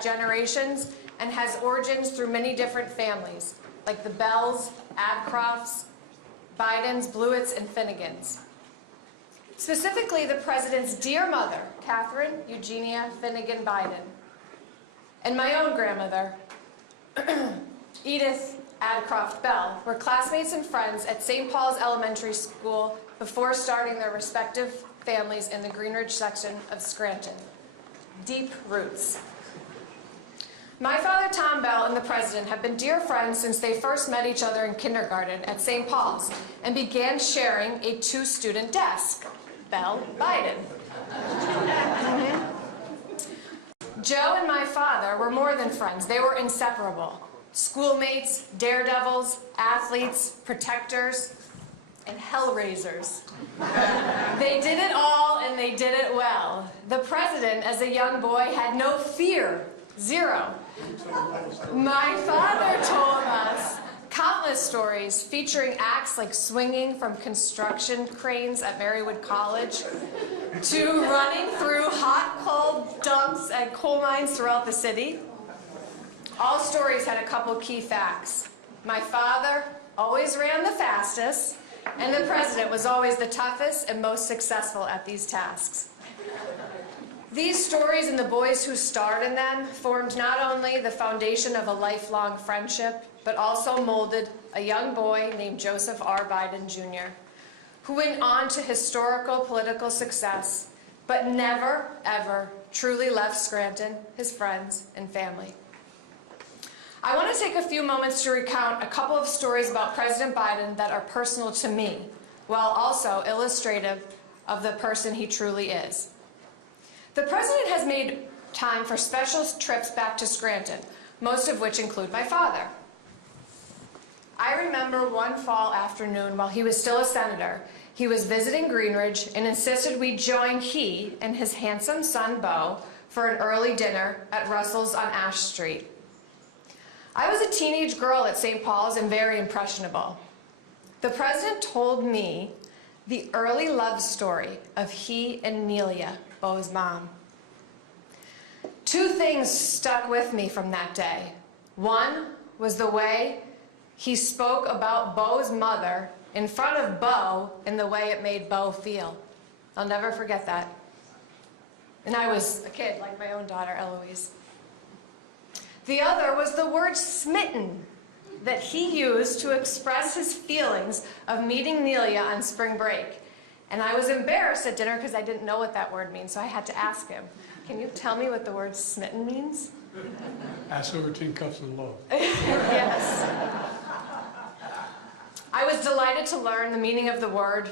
back generations and has origins through many different families, like the Bells, Adcrofts, Bidens, Blewitts, and Finnegans. Specifically, the president's dear mother, Catherine Eugenia Finnegan Biden, and my own grandmother, Edith Adcroft Bell, were classmates and friends at St. Paul's Elementary School before starting their respective families in the Greenridge section of Scranton. Deep roots. My father, Tom Bell, and the president have been dear friends since they first met each other in kindergarten at St. Paul's and began sharing a 2-student desk. Bell, Biden. Joe and my father were more than friends. They were inseparable. Schoolmates, daredevils, athletes, protectors, and hellraisers. They did it all, and they did it well. The president, as a young boy, had no fear. Zero. My father told us countless stories featuring acts like swinging from construction cranes at Marywood College to running through hot, cold dumps at coal mines throughout the city. All stories had a couple key facts. My father always ran the fastest, and the president was always the toughest and most successful at these tasks. These stories and the boys who starred in them formed not only the foundation of a lifelong friendship, but also molded a young boy named Joseph R. Biden, Jr., who went on to historical political success, but never, ever truly left Scranton, his friends, and family. I want to take a few moments to recount a couple of stories about President Biden that are personal to me, while also illustrative of the person he truly is. The president has made time for special trips back to Scranton, most of which include my father. I remember one fall afternoon while he was still a senator, he was visiting Greenridge and insisted we join he and his handsome son, Beau, for an early dinner at Russell's on Ash Street. I was a teenage girl at St. Paul's and very impressionable. The president told me the early love story of he and Nelia, Beau's mom. Two things stuck with me from that day. One was the way he spoke about Beau's mother in front of Beau and the way it made Beau feel. I'll never forget that. And I was a kid, like my own daughter, Eloise. The other was the word smitten that he used to express his feelings of meeting Nelia on spring break. And I was embarrassed at dinner because I didn't know what that word means, so I had to ask him, can you tell me what the word smitten means? Ass over tin cuffs and love. Yes. I was delighted to learn the meaning of the word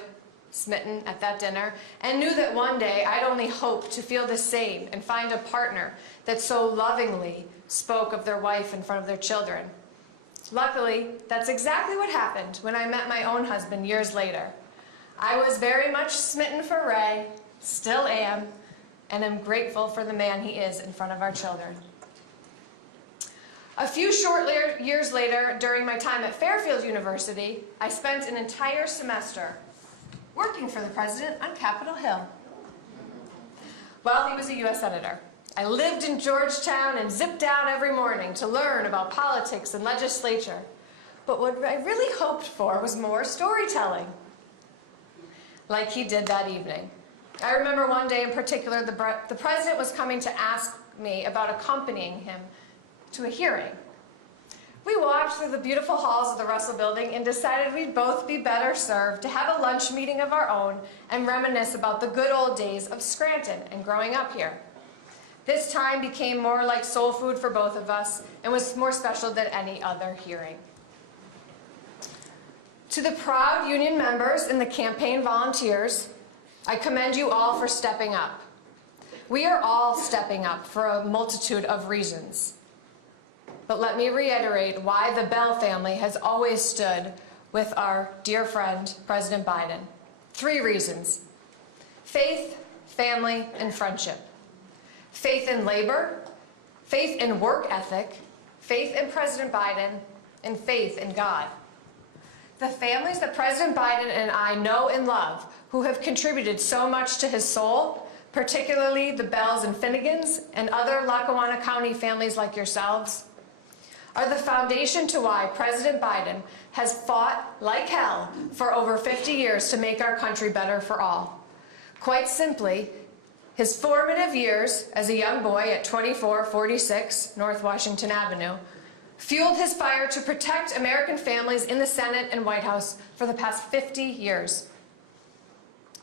smitten at that dinner and knew that one day I'd only hope to feel the same and find a partner that so lovingly spoke of their wife in front of their children. Luckily, that's exactly what happened when I met my own husband years later. I was very much smitten for Ray, still am, and am grateful for the man he is in front of our children. A few short years later, during my time at Fairfield University, I spent an entire semester working for the president on Capitol Hill while he was a U.S. Senator. I lived in Georgetown and zipped down every morning to learn about politics and legislature. But what I really hoped for was more storytelling, like he did that evening. I remember one day in particular, the president was coming to ask me about accompanying him to a hearing. We walked through the beautiful halls of the Russell Building and decided we'd both be better served to have a lunch meeting of our own and reminisce about the good old days of Scranton and growing up here. This time became more like soul food for both of us and was more special than any other hearing. To the proud union members and the campaign volunteers, I commend you all for stepping up. We are all stepping up for a multitude of reasons. But let me reiterate why the Bell family has always stood with our dear friend, President Biden. 3 reasons: faith, family, and friendship. Faith in labor, faith in work ethic, faith in President Biden, and faith in God. The families that President Biden and I know and love, who have contributed so much to his soul, particularly the Bells and Finnegans and other Lackawanna County families like yourselves, are the foundation to why President Biden has fought like hell for over 50 years to make our country better for all. Quite simply, his formative years as a young boy at 2446 North Washington Avenue fueled his fire to protect American families in the Senate and White House for the past 50 years.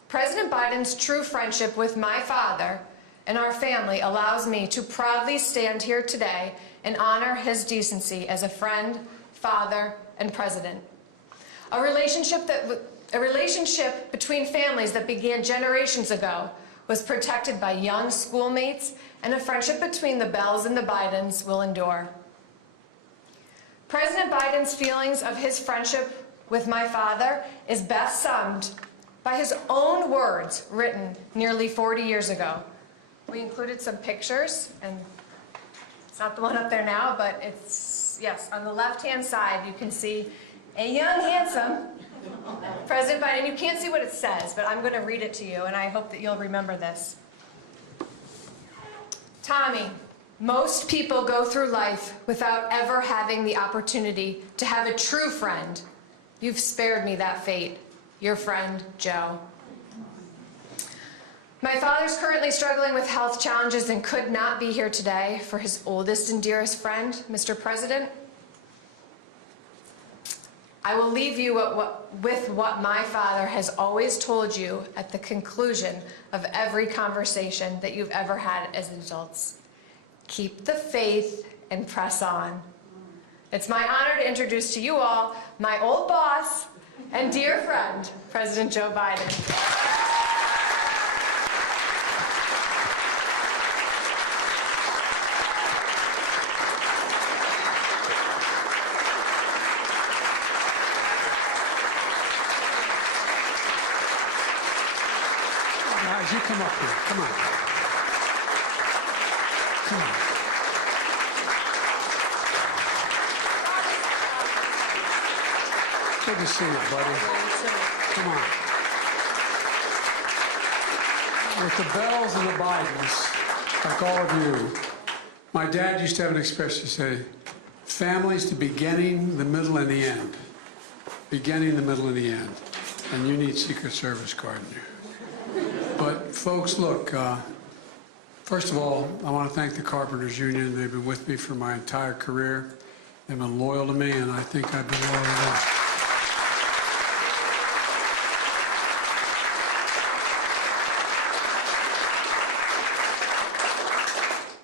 President Biden's true friendship with my father and our family allows me to proudly stand here today and honor his decency as a friend, father, and president. A relationship between families that began generations ago was protected by young schoolmates, and a friendship between the Bells and the Bidens will endure. President Biden's feelings of his friendship with my father is best summed by his own words written nearly 40 years ago. We included some pictures, and it's not the one up there now, but it's, yes, on the left-hand side you can see a young, handsome President Biden. You can't see what it says, but I'm going to read it to you, and I hope that you'll remember this. Tommy, most people go through life without ever having the opportunity to have a true friend. You've spared me that fate. Your friend, Joe. My father's currently struggling with health challenges and could not be here today for his oldest and dearest friend, Mr. President. I will leave you with what my father has always told you at the conclusion of every conversation that you've ever had as adults. Keep the faith and press on. It's my honor to introduce to you all my old boss and dear friend, President Joe Biden. Guys, you come up here. Come on. Come on. Good to see you, buddy. Come on. With the Bells and the Bidens, like all of you, my dad used to have an expression to say, family's the beginning, the middle, and the end. Beginning, the middle, and the end. And you need Secret Service card in there. But folks, look, first of all, I want to thank the Carpenters Union. They've been with me for my entire career. They've been loyal to me, and I think I've been loyal to them.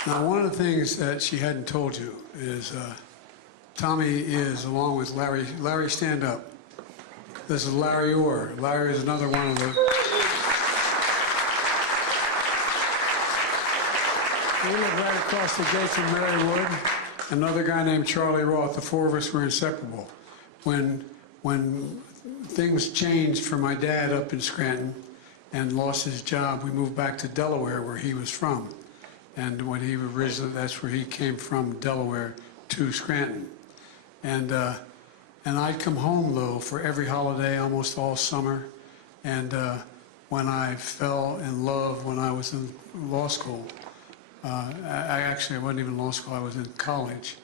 Now, one of the things that she hadn't told you is Tommy is, along with Larry, stand up. This is Larry Orr. Larry is another one of the... We live right across the gate from Marywood. Another guy named Charlie Roth. The four of us were inseparable. When things changed for my dad up in Scranton and lost his job, we moved back to Delaware, where he was from. And when he originally, that's where he came from, Delaware to Scranton. And I'd come home, though, for every holiday, almost all summer. And when I fell in love when I was in law school, I wasn't even in law school, I was in college.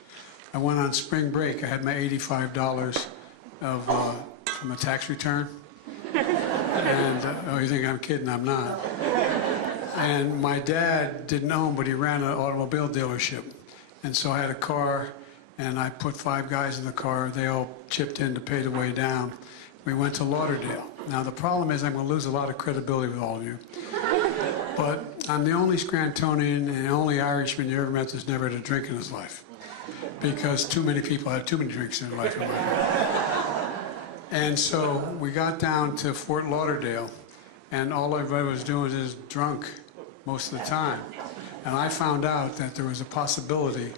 I went on spring break. I had my $85 from a tax return. And, oh, you think I'm kidding? I'm not. And my dad didn't own, but he ran an automobile dealership. And so I had a car, and I put 5 guys in the car. They all chipped in to pay the way down. We went to Lauderdale. Now, the problem is I'm going to lose a lot of credibility with all of you. But I'm the only Scrantonian and the only Irishman you ever met that's never had a drink in his life. Because too many people have too many drinks in their life. And so we got down to Fort Lauderdale, and all everybody was doing is drunk most of the time. And I found out that there was a possibility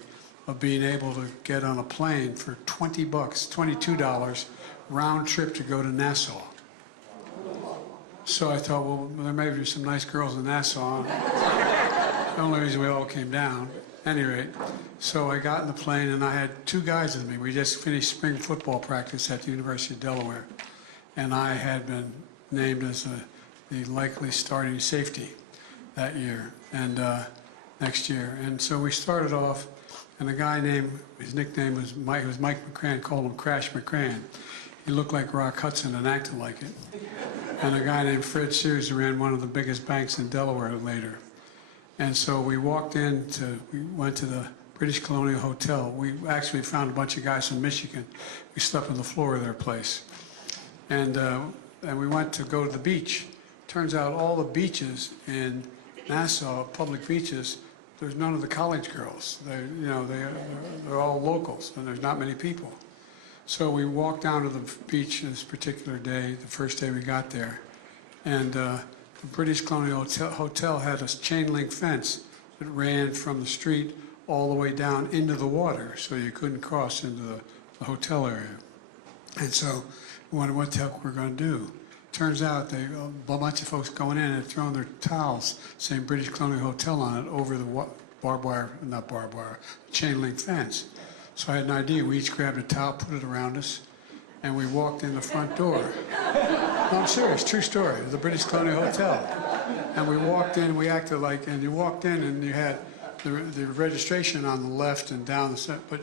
of being able to get on a plane for $20, $22, round trip to go to Nassau. So I thought, well, there may be some nice girls in Nassau. The only reason we all came down. At any rate, so I got in the plane, and I had 2 guys with me. We just finished spring football practice at the University of Delaware, and I had been named as the likely starting safety. that year, and next year. And so we started off, and a guy named, his nickname was Mike, McCran, called him Crash McCran. He looked like Rock Hudson and acted like it. And a guy named Fred Sears who ran one of the biggest banks in Delaware later. And so we went to the British Colonial Hotel. We actually found a bunch of guys from Michigan. We slept on the floor of their place. And we went to go to the beach. Turns out all the beaches in Nassau, public beaches, there's none of the college girls. They're all locals, and there's not many people. So we walked down to the beach this particular day, the first day we got there, and the British Colonial Hotel had a chain link fence that ran from the street all the way down into the water, so you couldn't cross into the hotel area. And so we wondered what the heck we're going to do. Turns out a bunch of folks going in had thrown their towels saying British Colonial Hotel on it over the chain link fence. So I had an idea. We each grabbed a towel, put it around us, and we walked in the front door. No, I'm serious, true story, the British Colonial Hotel. And we walked in, we acted like, and you walked in and you had the registration on the left and down the center, but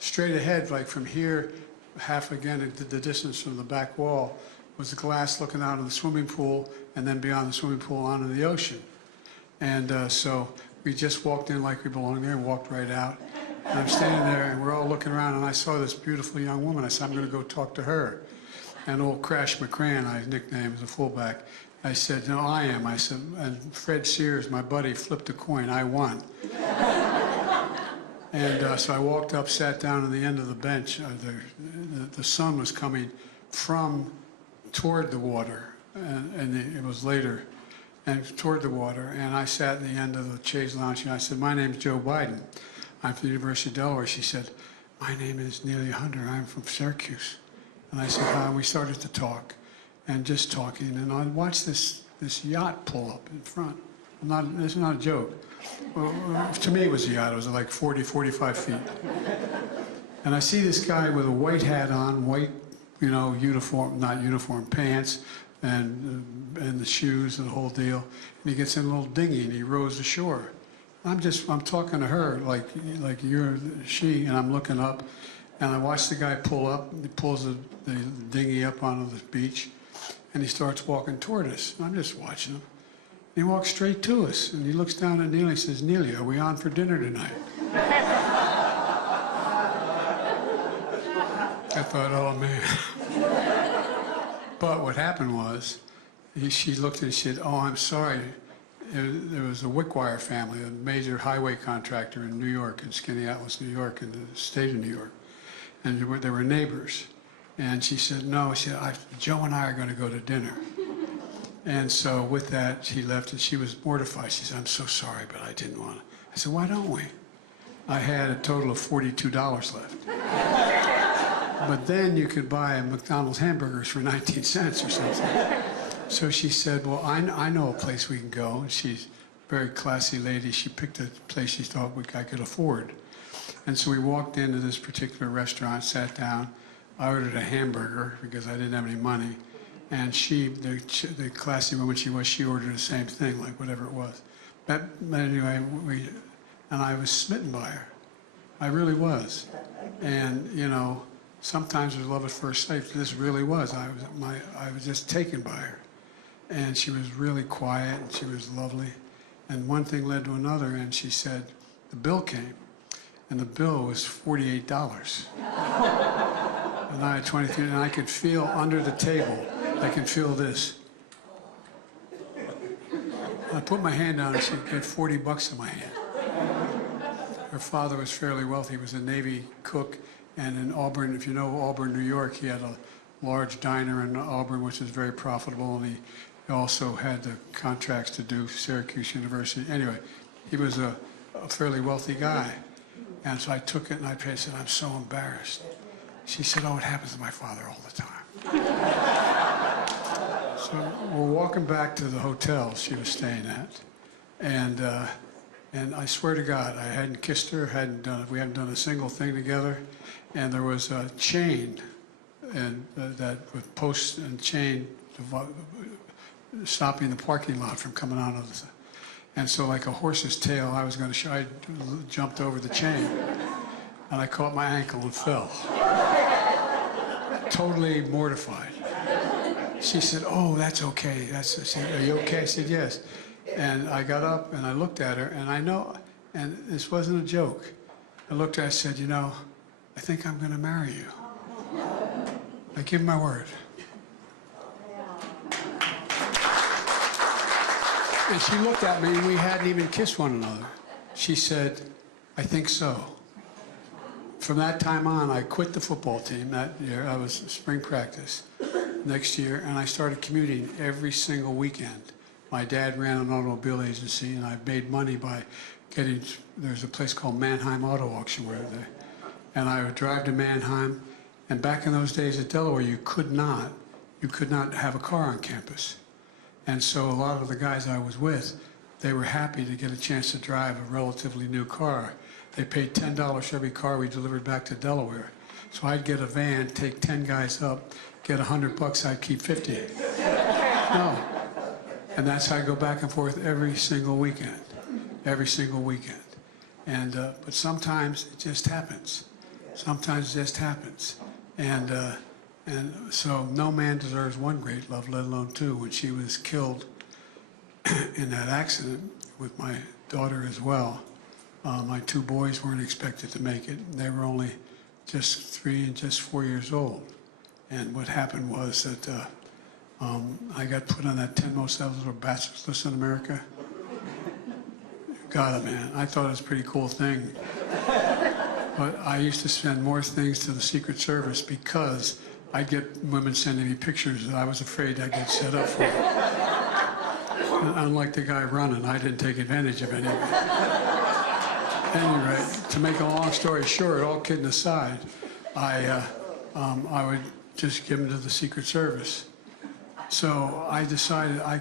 straight ahead, like from here, half again, the distance from the back wall, was the glass looking out of the swimming pool, and then beyond the swimming pool onto the ocean. And so we just walked in like we belonged there and walked right out. And I'm standing there, and we're all looking around, and I saw this beautiful young woman. I said, I'm going to go talk to her. And old Crash McCran, I nicknamed as a fullback, I said, no, I am. I said, and Fred Sears, my buddy, flipped a coin. I won. And so I walked up, sat down on the end of the bench. The sun was coming from toward the water, and it was later, and toward the water. And I sat at the end of the chaise lounge, and I said, my name's Joe Biden. I'm from the University of Delaware. She said, my name is Nelia Hunter. I'm from Syracuse. And I said, hi. And we started to talk, and just talking. And I watched this yacht pull up in front. This is not a joke. Well, to me, it was a yacht. It was like 40, 45 feet. And I see this guy with a white hat on, white, uniform pants, and the shoes and the whole deal. And he gets in a little dinghy and he rows ashore. I'm talking to her like you're she, and I'm looking up, and I watch the guy pull up. He pulls the dinghy up onto the beach, and he starts walking toward us. And I'm just watching him. And he walks straight to us, and he looks down at Nelia and says, Nelia, are we on for dinner tonight? I thought, oh man. But what happened was, she looked and she said, oh, I'm sorry. There was a Wickwire family, a major highway contractor in New York, in Skaneateles, New York, in the state of New York. And they were neighbors. And she said, no, she said, Joe and I are going to go to dinner. And so with that, she left, and she was mortified. She said, I'm so sorry, but I didn't want to. I said, why don't we? I had a total of $42 left. But then you could buy McDonald's hamburgers for 19 cents or something. So she said, well, I know a place we can go. And she's a very classy lady. She picked a place she thought I could afford. And so we walked into this particular restaurant, sat down. I ordered a hamburger because I didn't have any money. And she, the classy woman she was, she ordered the same thing, like whatever it was. But anyway, and I was smitten by her. I really was. And, sometimes there's love at first sight. This really was. I was just taken by her. And she was really quiet, and she was lovely. And one thing led to another, and she said, the bill came, and the bill was $48. And I had 23, and I could feel under the table, I could feel this. I put my hand down, and she had $40 in my hand. Her father was fairly wealthy. He was a Navy cook, and in Auburn, if you know Auburn, New York, he had a large diner in Auburn, which was very profitable, and he also had the contracts to do Syracuse University. Anyway, he was a fairly wealthy guy. And so I took it and I paid. I said, I'm so embarrassed. She said, oh, it happens to my father all the time. So we're walking back to the hotel she was staying at. And I swear to God, I hadn't kissed her, we hadn't done a single thing together. And there was a chain and that with posts and chain stopping the parking lot from coming out of the. And so like a horse's tail, I jumped over the chain, and I caught my ankle and fell. Totally mortified. She said, "Oh, that's okay." She said, "Are you okay?" I said, "Yes." And I got up and I looked at her, and I know, and this wasn't a joke. I looked at her, I said, "You know, I think I'm going to marry you. I give my word." And she looked at me, and we hadn't even kissed one another. She said, "I think so." From that time on, I quit the football team that year. I was spring practice next year, and I started commuting every single weekend. My dad ran an automobile agency, and I made money by there's a place called Mannheim Auto Auction and I would drive to Mannheim, and back in those days at Delaware, you could not have a car on campus. And so a lot of the guys I was with, they were happy to get a chance to drive a relatively new car. They paid $10 for every car we delivered back to Delaware. So I'd get a van, take 10 guys up, get $100, I'd keep 50. No. And that's how I go back and forth every single weekend. Every single weekend. And, but sometimes it just happens. Sometimes it just happens. And so no man deserves one great love, let alone two. When she was killed in that accident with my daughter as well, my two boys weren't expected to make it. They were only just 3 and just 4 years old. And what happened was that I got put on that 10 most eligible bachelors list in America. Got it, man. I thought it was a pretty cool thing. But I used to send more things to the Secret Service because I'd get women sending me pictures that I was afraid I'd get set up for. And unlike the guy running, I didn't take advantage of any of it. Anyway, to make a long story short, all kidding aside, I would just give them to the Secret Service. So I decided I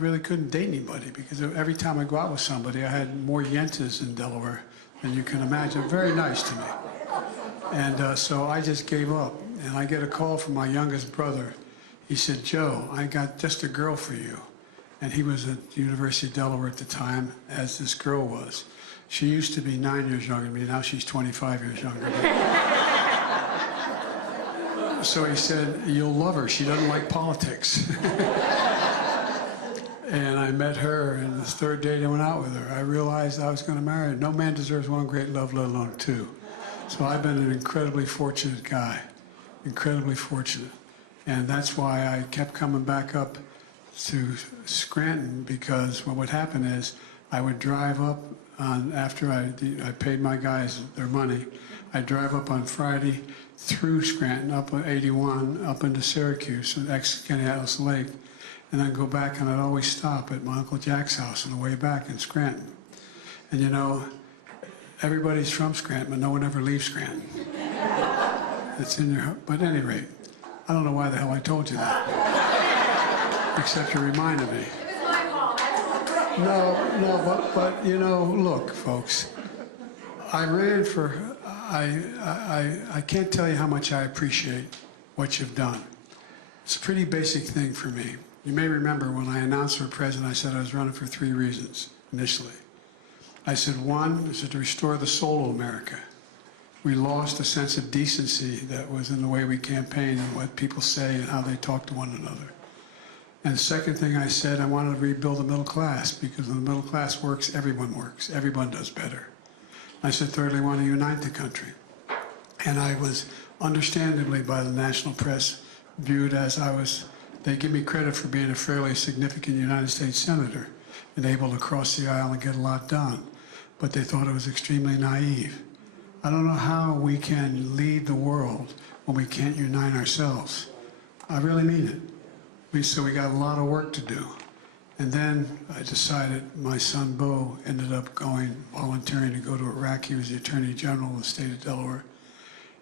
really couldn't date anybody because every time I go out with somebody, I had more yentas in Delaware than you can imagine. Very nice to me. And so I just gave up. And I get a call from my youngest brother. He said, "Joe, I got just a girl for you." And he was at the University of Delaware at the time, as this girl was. She used to be 9 years younger than me. Now she's 25 years younger than me. So he said, "You'll love her. She doesn't like politics." And I met her, and this third date I went out with her. I realized I was going to marry her. No man deserves one great love, let alone two. So I've been an incredibly fortunate guy, incredibly fortunate. And that's why I kept coming back up to Scranton, because what would happen is I would drive up after I paid my guys their money. I'd drive up on Friday through Scranton, up 81, up into Syracuse, ex-Kennesaw Lake, and then go back, and I'd always stop at my Uncle Jack's house on the way back in Scranton. And you know, everybody's from Scranton, but no one ever leaves Scranton. It's in your, but at any rate, I don't know why the hell I told you that, except you reminded me. It was my fault. No, but you know, look, folks, I ran for, I can't tell you how much I appreciate what you've done. It's a pretty basic thing for me. You may remember when I announced for president, I said I was running for 3 reasons initially. I said, one, is to restore the soul of America. We lost a sense of decency that was in the way we campaign and what people say and how they talk to one another. And the second thing I said, I wanted to rebuild the middle class, because when the middle class works, everyone does better. I said, thirdly, I want to unite the country. And I was understandably by the national press viewed as they give me credit for being a fairly significant United States senator and able to cross the aisle and get a lot done. But they thought it was extremely naive. I don't know how we can lead the world when we can't unite ourselves. I really mean it. So we got a lot of work to do. And then I decided my son, Bo, ended up volunteering to go to Iraq. He was the Attorney General of the state of Delaware.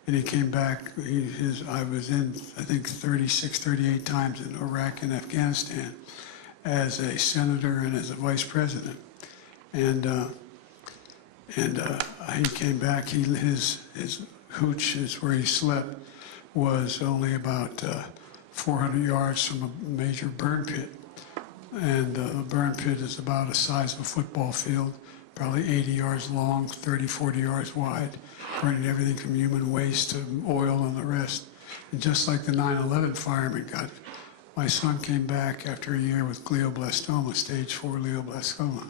And he came back. I was in, I think, 36, 38 times in Iraq and Afghanistan as a senator and as a vice president. And he came back. His hooch is where he slept was only about 400 yards from a major burn pit. and the burn pit is about the size of a football field, probably 80 yards long, 30, 40 yards wide, burning everything from human waste to oil and the rest. And just like the 9/11 firemen got, my son came back after a year with glioblastoma, stage 4 glioblastoma,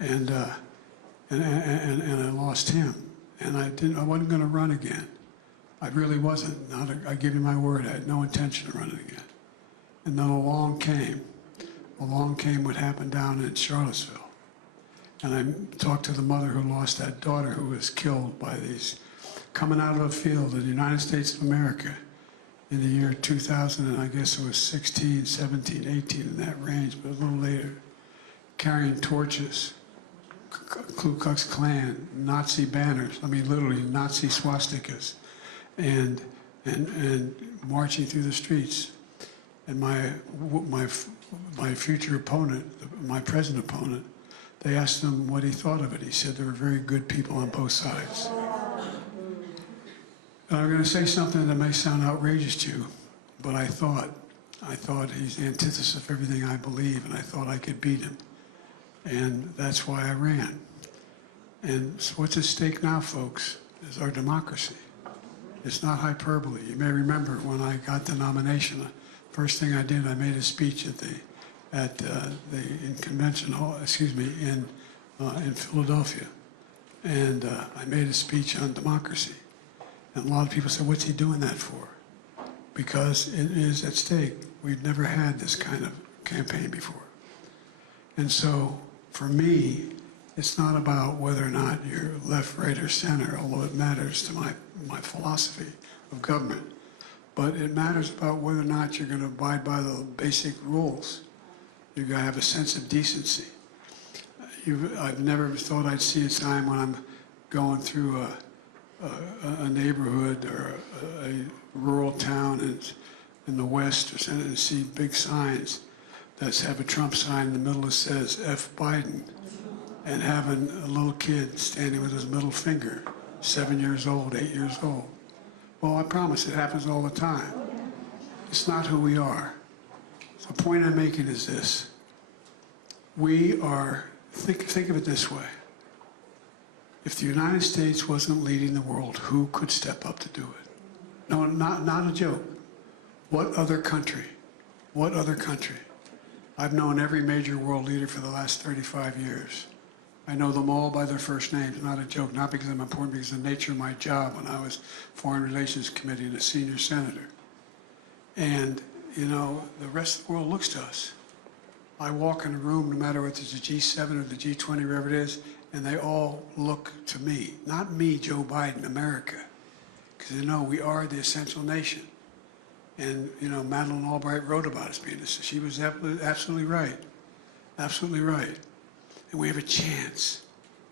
and I lost him. And I wasn't going to run again. I really wasn't. I give you my word, I had no intention of running again. And then along came what happened down in Charlottesville. And I talked to the mother who lost that daughter who was killed by these, coming out of a field in the United States of America in the year 2000, and I guess it was 16, 17, 18, in that range, but a little later, carrying torches, Ku Klux Klan, Nazi banners, I mean literally Nazi swastikas, and marching through the streets. And my future opponent, my present opponent, they asked him what he thought of it. He said there were very good people on both sides. And I'm going to say something that may sound outrageous to you, but I thought he's the antithesis of everything I believe, and I thought I could beat him. And that's why I ran. And so what's at stake now, folks, is our democracy. It's not hyperbole. You may remember when I got the nomination, the first thing I did, I made a speech in Convention Hall, in Philadelphia. And I made a speech on democracy. And a lot of people said, what's he doing that for? Because it is at stake. We've never had this kind of campaign before. And so, for me, it's not about whether or not you're left, right, or center, although it matters to my philosophy of government. But it matters about whether or not you're going to abide by the basic rules. You've got to have a sense of decency. I've never thought I'd see a time when I'm going through a neighborhood or a rural town in the West or something and see big signs that have a Trump sign in the middle that says F. Biden, and having a little kid standing with his middle finger, 7 years old, 8 years old. Well, I promise it happens all the time. It's not who we are. So the point I'm making is this. We are, think of it this way. If the United States wasn't leading the world, who could step up to do it? No, not a joke. What other country? What other country? I've known every major world leader for the last 35 years. I know them all by their first names, not a joke, not because I'm important, because of the nature of my job when I was Foreign Relations Committee and a senior senator. And, you know, the rest of the world looks to us. I walk in a room, no matter whether it's the G7 or the G20, wherever it is, and they all look to me. Not me, Joe Biden, America. Because they know we are the essential nation. And, you know, Madeleine Albright wrote about us being this. She was absolutely right. Absolutely right. And we have a chance.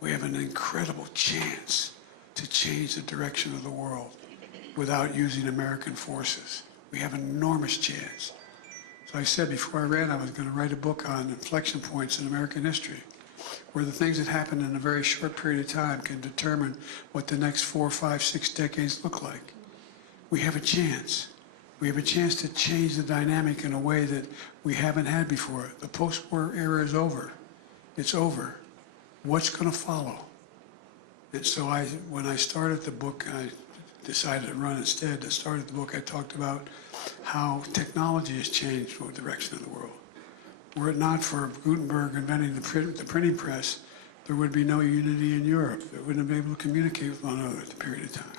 We have an incredible chance to change the direction of the world without using American forces. We have an enormous chance. So I said before I ran, I was going to write a book on inflection points in American history, where the things that happen in a very short period of time can determine what the next 4, 5, 6 decades look like. We have a chance. We have a chance to change the dynamic in a way that we haven't had before. The post-war era is over. It's over. What's going to follow? And so when I started the book, I decided to run instead. I started the book, I talked about how technology has changed the direction of the world. Were it not for Gutenberg inventing the printing press, there would be no unity in Europe. They wouldn't have been able to communicate with one another at the period of time.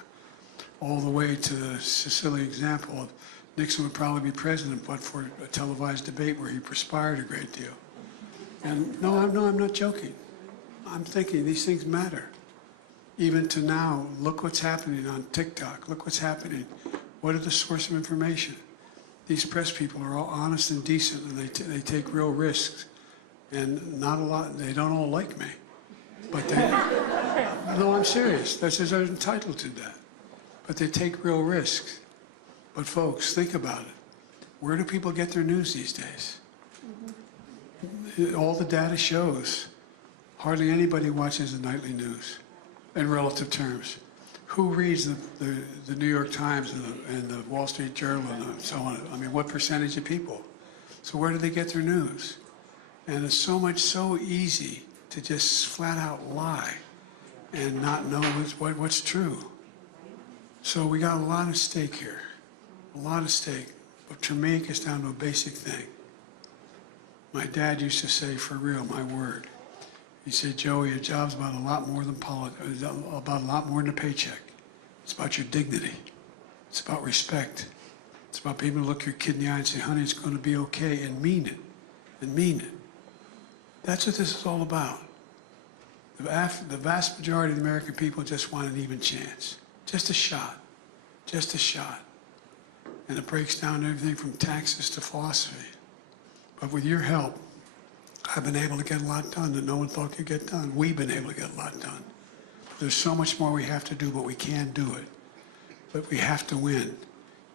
All the way to the silly example of Nixon would probably be president, but for a televised debate where he perspired a great deal. And no, I'm not joking. I'm thinking these things matter. Even to now, look what's happening on TikTok. Look what's happening. What are the source of information? These press people are all honest and decent, and they take real risks. And not a lot, they don't all like me. But they, no, I'm serious. They're entitled to that. But they take real risks. But folks, think about it. Where do people get their news these days? All the data shows hardly anybody watches the nightly news in relative terms. Who reads the New York Times and the Wall Street Journal and so on? I mean, what percentage of people? So where do they get their news? And it's so easy to just flat out lie and not know what's true. So we got a lot at stake here, a lot at stake. But to me, it gets down to a basic thing. My dad used to say, for real, my word. He said, Joey, your job's about a lot more than about a lot more than a paycheck. It's about your dignity. It's about respect. It's about being able to look your kid in the eye and say, honey, it's going to be okay, and mean it. And mean it. That's what this is all about. The vast majority of the American people just want an even chance. Just a shot. Just a shot. And it breaks down everything from taxes to philosophy. But with your help, I've been able to get a lot done that no one thought could get done. We've been able to get a lot done. There's so much more we have to do, but we can do it. But we have to win.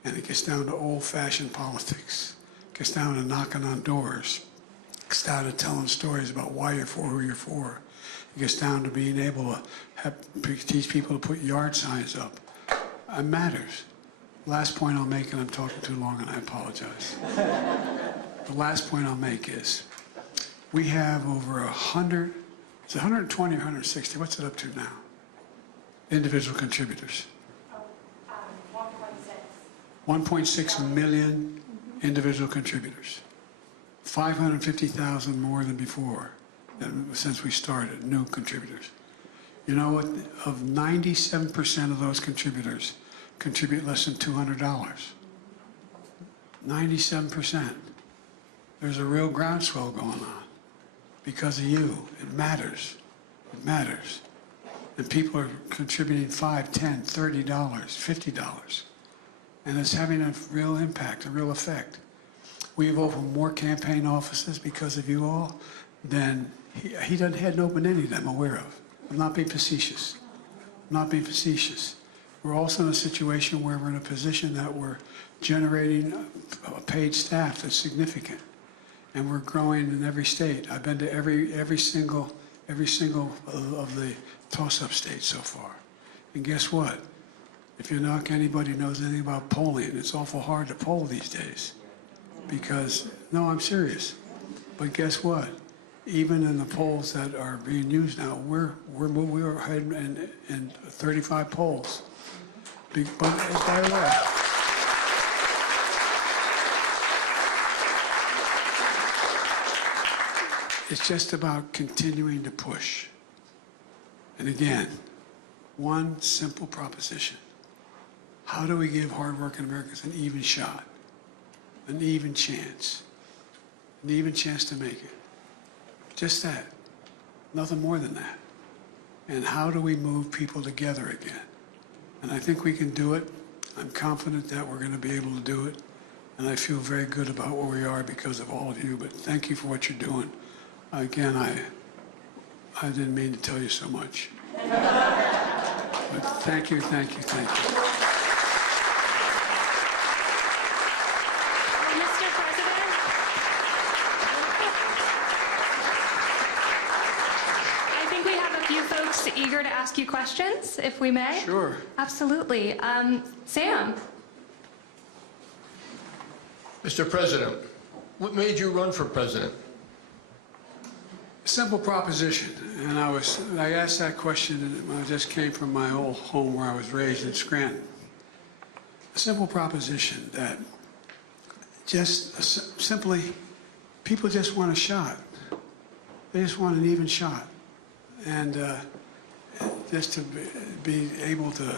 And it gets down to old-fashioned politics. It gets down to knocking on doors. It gets down to telling stories about why you're for who you're for. It gets down to being able to teach people to put yard signs up. It matters. Last point I'll make, and I'm talking too long, and I apologize. The last point I'll make is, we have over 100, it's 120 or 160, what's it up to now? Individual contributors. 1.6 million individual contributors. 550,000 more than before, since we started, new contributors. You know what? Of 97% of those contributors contribute less than $200. 97%. There's a real groundswell going on because of you. It matters. It matters. And people are contributing $5, $10, $30, $50. And it's having a real impact, a real effect. We've opened more campaign offices because of you all than he hadn't opened any of them I'm aware of. I'm not being facetious. I'm not being facetious. We're also in a situation where we're in a position that we're generating a paid staff that's significant. And we're growing in every state. I've been to every single of the toss-up states so far. And guess what? If you're not anybody who knows anything about polling, it's awful hard to poll these days. Because, no, I'm serious. But guess what? Even in the polls that are being used now, we're ahead in 35 polls. But by the way, it's just about continuing to push. And again, one simple proposition. How do we give hardworking Americans an even shot, an even chance to make it? Just that, nothing more than that. And how do we move people together again? And I think we can do it. I'm confident that we're going to be able to do it. And I feel very good about where we are because of all of you. But thank you for what you're doing. Again, I didn't mean to tell you so much. But thank you, thank you, thank you. Mr. President, I think we have a few folks eager to ask you questions, if we may. Sure. Absolutely. Sam. Mr. President, what made you run for president? Simple proposition, and I asked that question when I just came from my old home where I was raised in Scranton. A simple proposition that just simply, people just want a shot. They just want an even shot. And just to be able to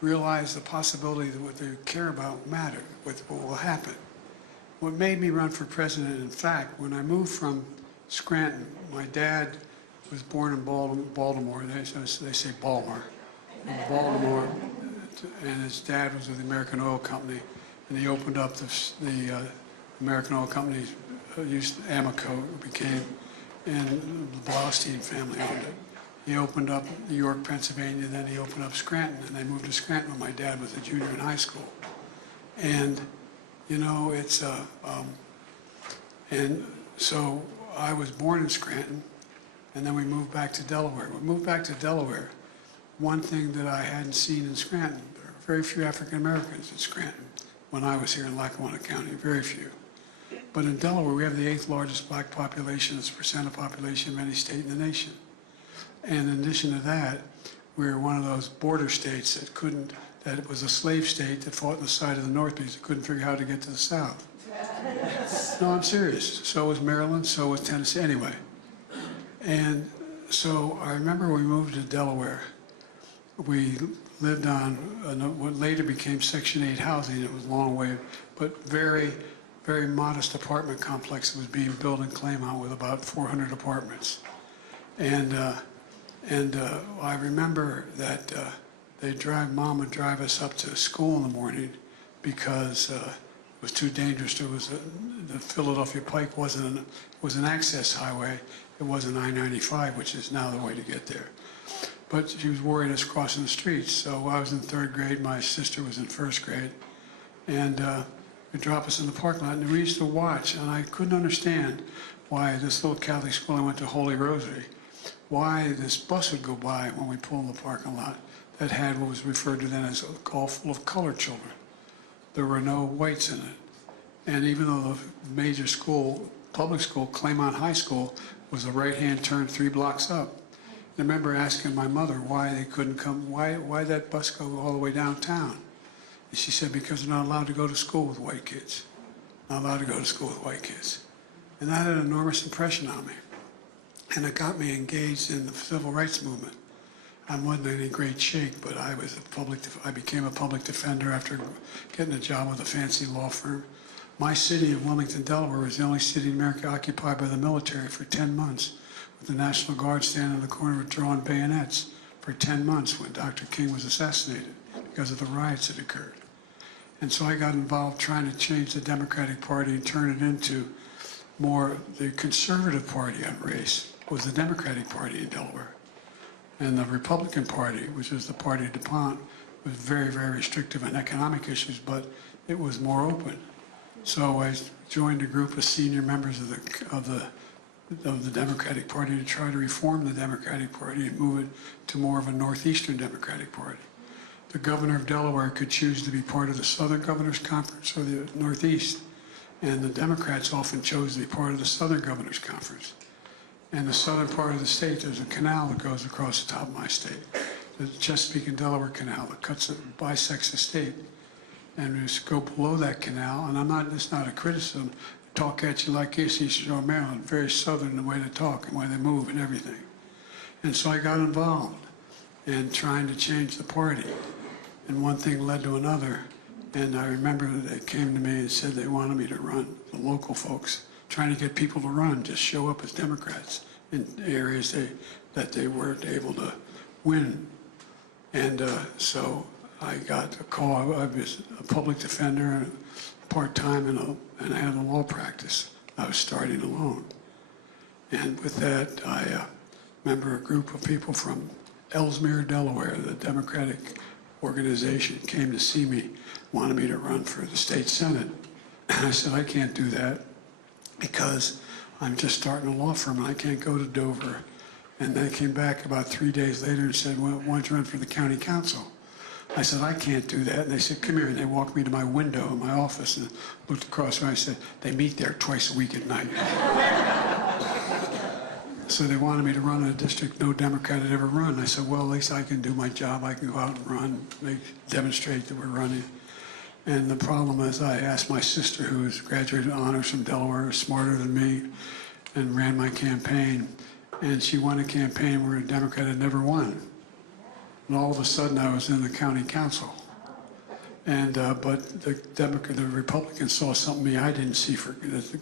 realize the possibility that what they care about matter, what will happen. What made me run for president, in fact, when I moved from Scranton, my dad was born in Baltimore. They say Baltimore. In Baltimore, and his dad was with the American Oil Company, and he opened up the American Oil Company, used Amoco, became, and the Blaustein family owned it. He opened up New York, Pennsylvania, then he opened up Scranton, and I moved to Scranton when my dad was a junior in high school. And, you know, and so I was born in Scranton, and then we moved back to Delaware. We moved back to Delaware. One thing that I hadn't seen in Scranton, there are very few African Americans in Scranton when I was here in Lackawanna County, very few. But in Delaware, we have the 8th largest black population as a percent of population of any state in the nation. And in addition to that, we're one of those border states that it was a slave state that fought on the side of the North because it couldn't figure out how to get to the South. No, I'm serious. So was Maryland, so was Tennessee, anyway. And so I remember we moved to Delaware. We lived on what later became Section 8 housing. It was a long way, but very, very modest apartment complex that was being built in Claymont with about 400 apartments. And I remember that Mom would drive us up to school in the morning because it was too dangerous. The Philadelphia Pike was an access highway. It wasn't I-95, which is now the way to get there. But she was worried us crossing the streets. So I was in 3rd grade, my sister was in 1st grade, and would drop us in the parking lot. And we used to watch, and I couldn't understand why this little Catholic school I went to, Holy Rosary, why this bus would go by when we pulled in the parking lot that had what was referred to then as a call full of colored children. There were no whites in it. And even though the major school, public school, Claymont High School, was a right-hand turn 3 blocks up. I remember asking my mother why they couldn't come, why that bus go all the way downtown? And she said, because they're not allowed to go to school with white kids. Not allowed to go to school with white kids. And that had an enormous impression on me. And it got me engaged in the civil rights movement. I wasn't in any great shape, but I became a public defender after getting a job with a fancy law firm. My city of Wilmington, Delaware, was the only city in America occupied by the military for 10 months, with the National Guard standing in the corner with drawn bayonets for 10 months when Dr. King was assassinated because of the riots that occurred. And so I got involved trying to change the Democratic Party and turn it into more the conservative party on race was the Democratic Party in Delaware. And the Republican Party, which was the party of DuPont, was very, very restrictive on economic issues, but it was more open. So I joined a group of senior members of the Democratic Party to try to reform the Democratic Party and move it to more of a Northeastern Democratic Party. The governor of Delaware could choose to be part of the Southern Governors Conference or the Northeast, and the Democrats often chose to be part of the Southern Governors Conference. And the southern part of the state, there's a canal that goes across the top of my state, the Chesapeake and Delaware Canal that bisects the state. And we just go below that canal, and it's not a criticism, talk at you like this, East Shore, Maryland, very southern in the way they talk and the way they move and everything. And so I got involved in trying to change the party. And one thing led to another. And I remember that they came to me and said they wanted me to run, the local folks, trying to get people to run, just show up as Democrats in areas that they weren't able to win. And so I got a call. I was a public defender, part-time, and I had a law practice. I was starting alone. And with that, I remember a group of people from Ellesmere, Delaware, the Democratic organization, came to see me, wanted me to run for the state Senate. And I said, I can't do that because I'm just starting a law firm and I can't go to Dover. And they came back about 3 days later and said, well, why don't you run for the county council? I said, I can't do that. And they said, come here. And they walked me to my window in my office and looked across and I said, they meet there twice a week at night. So they wanted me to run in a district no Democrat had ever run. I said, well, at least I can do my job. I can go out and run, demonstrate that we're running. And the problem is I asked my sister, who was graduated honors from Delaware, smarter than me, and ran my campaign. And she won a campaign where a Democrat had never won. And all of a sudden I was in the county council. And, but the Republicans saw something in me I didn't see for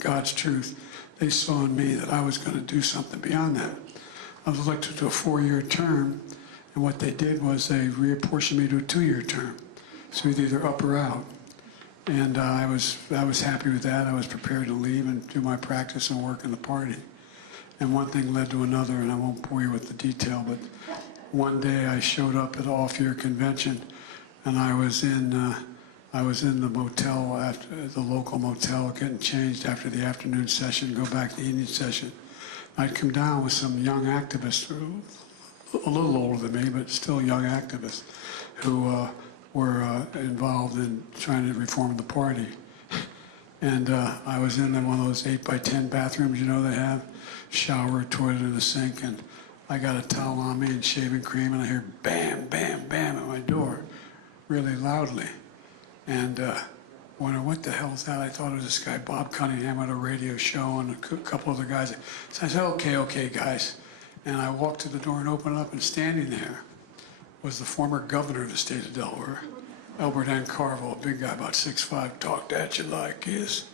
God's truth. They saw in me that I was going to do something beyond that. I was elected to a 4-year term, and what they did was they reapportioned me to a 2-year term. So either up or out. And I was happy with that. I was prepared to leave and do my practice and work in the party. And one thing led to another, and I won't bore you with the detail, but one day I showed up at an off-year convention, and I was in the motel, after the local motel, getting changed after the afternoon session, go back to the evening session. I'd come down with some young activists, a little older than me, but still young activists, who were involved in trying to reform the party. And I was in one of those 8x10 bathrooms, you know, they have shower, toilet, and a sink. And I got a towel on me and shaving cream, and I hear bam, bam, bam at my door, really loudly. And wonder what the hell is that? I thought it was this guy Bob Cunningham at a radio show and a couple other guys. So I said, okay, guys. And I walked to the door and opened it up, and standing there was the former governor of the state of Delaware, Albert N. Carville, a big guy, about 6'5", talked at you like this.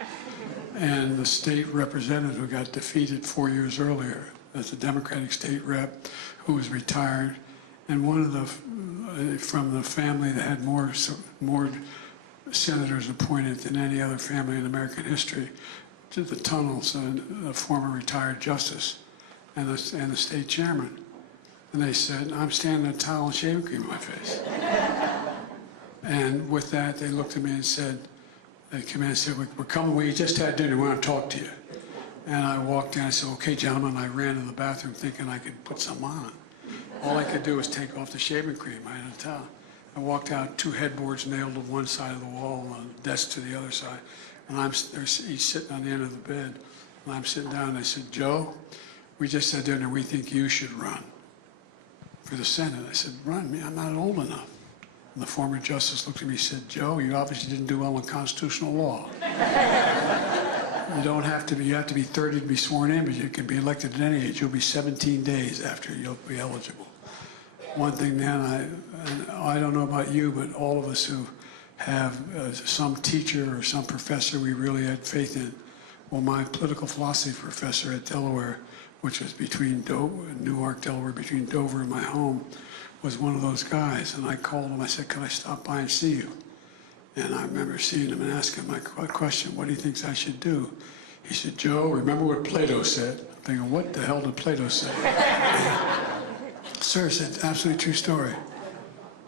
And the state representative who got defeated 4 years earlier, that's a Democratic state rep who was retired, and one of the, from the family that had more senators appointed than any other family in American history, to the tunnels, a former retired justice, and the state chairman. And they said, I'm standing in a towel and shaving cream in my face. And with that, they looked at me and said, they came in and said, we're coming, we just had dinner, we want to talk to you. And I walked in, I said, okay, gentlemen, I ran to the bathroom thinking I could put some on. All I could do was take off the shaving cream, I had a towel. I walked out, 2 headboards nailed to one side of the wall, and a desk to the other side. And he's sitting on the end of the bed, and I'm sitting down, and I said, Joe, we just had dinner, we think you should run for the Senate. I said, run me, I'm not old enough. And the former justice looked at me and said, Joe, you obviously didn't do well in constitutional law. You don't have to be, you have to be 30 to be sworn in, but you can be elected at any age. You'll be 17 days after you'll be eligible. One thing then, I don't know about you, but all of us who have some teacher or some professor we really had faith in. Well, my political philosophy professor at Delaware, which was between Newark, Delaware, between Dover and my home, was one of those guys. And I called him, I said, could I stop by and see you? And I remember seeing him and asking my question, what do you think I should do? He said, Joe, remember what Plato said? I'm thinking, what the hell did Plato say? Sir, said, absolutely true story.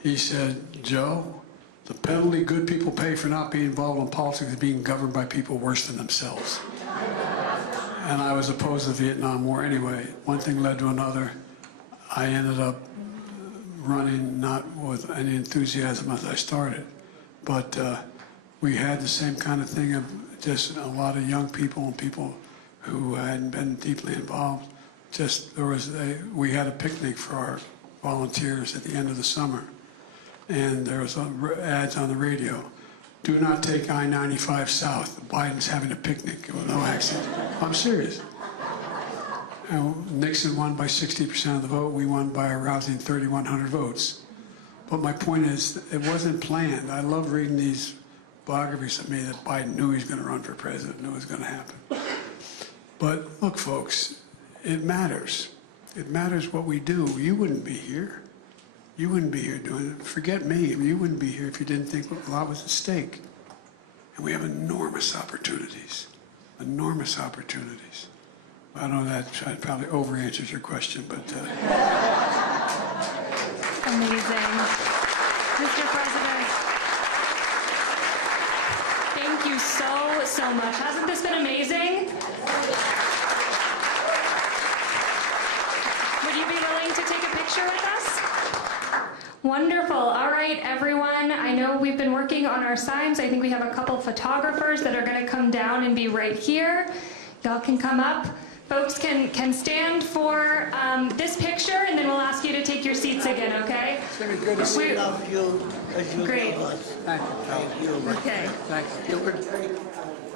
He said, Joe, the penalty good people pay for not being involved in politics is being governed by people worse than themselves. And I was opposed to the Vietnam War anyway. One thing led to another. I ended up running not with any enthusiasm as I started, but we had the same kind of thing of just a lot of young people and people who hadn't been deeply involved. Just we had a picnic for our volunteers at the end of the summer, and there was ads on the radio. Do not take I-95 south. Biden's having a picnic with no accident. I'm serious. Nixon won by 60% of the vote. We won by a rousing 3,100 votes. But my point is, it wasn't planned. I love reading these biographies of me that Biden knew he was going to run for president, knew it was going to happen. But look, folks, it matters. It matters what we do. You wouldn't be here. You wouldn't be here doing it. Forget me. You wouldn't be here if you didn't think a lot was at stake. And we have enormous opportunities. Enormous opportunities. I know that probably over-answers your question, but... Amazing. Mr. President, thank you so much. Hasn't this been amazing? Would you be willing to take a picture with us? Wonderful. All right, everyone. I know we've been working on our signs. I think we have a couple photographers that are going to come down and be right here. Y'all can come up. Folks can stand for this picture, and then we'll ask you to take your seats again, okay? It's going to be good to see you. Love you as you Great. love us. Thank you. Thank you. Okay. Thank you.